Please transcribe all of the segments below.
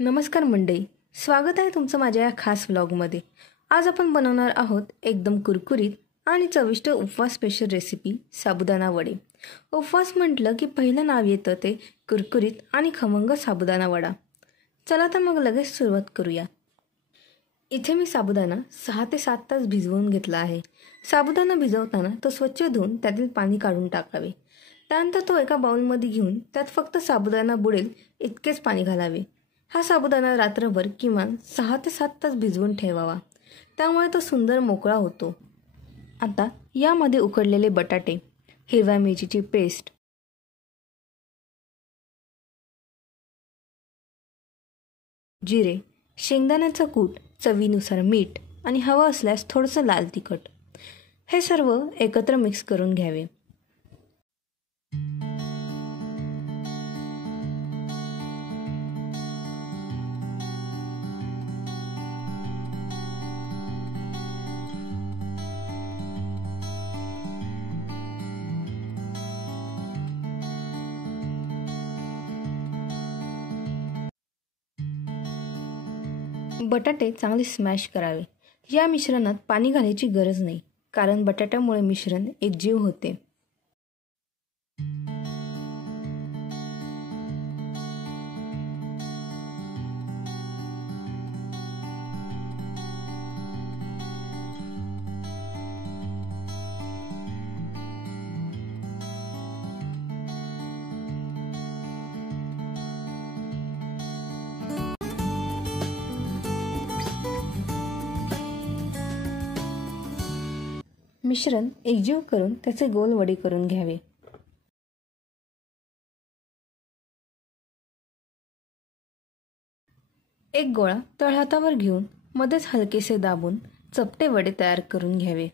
नमस्कार मंडळी, स्वागत आहे तुमचं माझ्या या खास व्लॉगमध्ये। आज आपण बनवणार आहोत एकदम कुरकुरीत आणि चविष्ट उपवास स्पेशल रेसिपी साबुदाणा वडे। उपवास म्हटलं की पहिलं नाव येतं ते कुरकुरीत आणि खमंग साबुदाणा वडा। चला तर मग लगेच सुरुवात करूया। इथे मी साबुदाणा 6 ते 7 तास भिजवून घेतला आहे। साबुदाणा भिजवताना तो स्वच्छ धुवून त्यातील पाणी काढून टाकावे। त्यानंतर तो एका बाउलमध्ये घेऊन त्यात फक्त साबुदाणा बुडेल इतकेच पाणी घालावे। हा साबुदाणा रात्रभर किमान 6 ते 7 तास भिजवून ठेवावा, त्यामुळे तो सुंदर मोकळा होतो। आता यामध्ये उकडलेले बटाटे, हिरव्या मिरचीची पेस्ट, जिरे, शेंगदाण्याचा कूट, चवीनुसार मीठ आणि हवं असल्यास थोडंसं लाल तिखट हे सर्व एकत्र मिक्स करून घ्यावे। बटाटे चांगले स्मॅश करावे। या मिश्रणात पाणी घालायची गरज नाही, कारण बटाट्यामुळे मिश्रण एकजीव होते। मिश्रण एकजीव करून त्याचे गोल वडे करून घ्यावे। एक गोळा तळहातावर घेऊन मध्येच हलकेसे दाबून चपटे वडे तयार करून घ्यावे।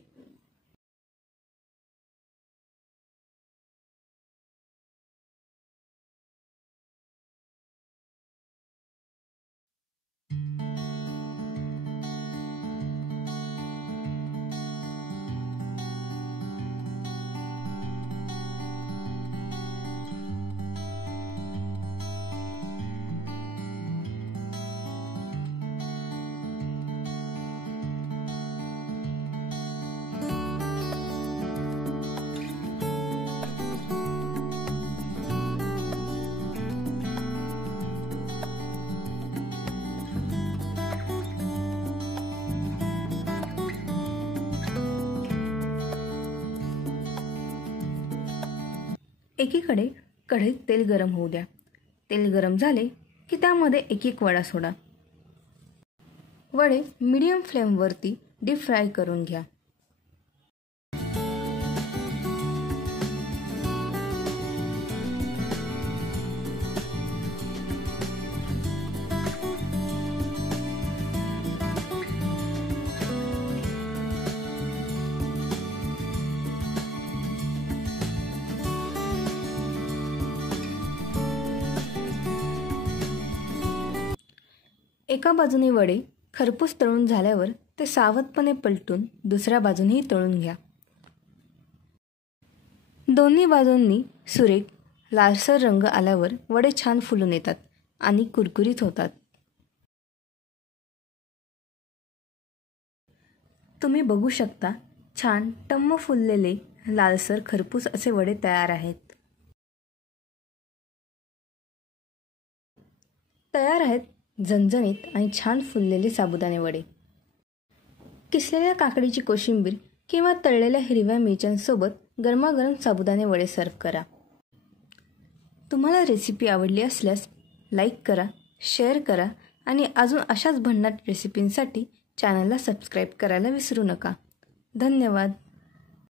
एकीकडे कढईत तेल गरम होऊ द्या। तेल गरम झाले की त्यामध्ये एक एक वडा सोडा। वडे मीडियम फ्लेमवरती डीप फ्राय करून घ्या। एका बाजूने वडे खरपूस तळून झाल्यावर ते सावधपणे पलटून दुसऱ्या बाजूनेही तळून घ्या। दोन्ही बाजूंनी सुरेख लालसर रंग आल्यावर वडे छान फुलून येतात आणि कुरकुरीत होतात। तुम्ही बघू शकता, छान टम्म फुललेले लालसर खरपूस असे वडे तयार आहेत। तयार आहेत झणझणीत आणि छान फुललेले साबुदाणे वडे। किसलेल्या काकडीची कोशिंबीर किंवा तळलेल्या हिरव्या मिरच्यांसोबत गरमागरम साबुदाणे वडे सर्व करा। तुम्हाला रेसिपी आवडली असल्यास लाईक करा, शेअर करा आणि अजून अशाच भन्नाट रेसिपींसाठी चॅनलला सबस्क्राईब करायला विसरू नका। धन्यवाद।